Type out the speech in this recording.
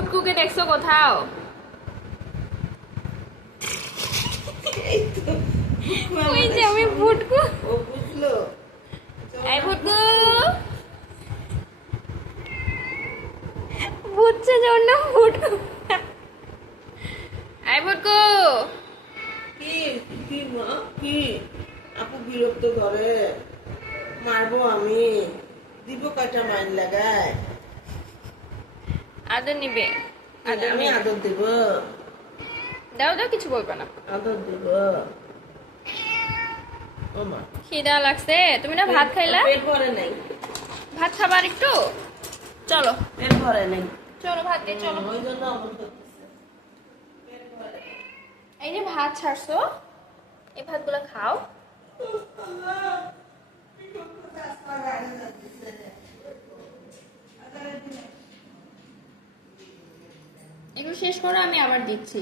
ফুটকুকে দেখছ কোথাও? ওই যে আমি ফুটকু ও বুঝলো। এই ফুটকু বুঝছে যে ওর নাম ফুটকু এই ফুটকু কি কি মা কি? আপু বিরক্ত করে। মারবো আমি। দিব কাটা মাইন লাগায়? আদর নিবে। আদর আমি আদর দিব। দাও দাও কিছু বলবে না। আদর দিব। খিদা লাগছে। তুমি না ভাত খাইলা? পেট ভরে নাই। ভাত খাবার একটু? চলো। পেট ভরে নাই। চলো ভাত দিয়ে চলো। ওই জন্য। এই যে ভাত ছাড়ছো এই ভাতগুলো খাও। এগুলো শেষ করো আমি আবার দিচ্ছি।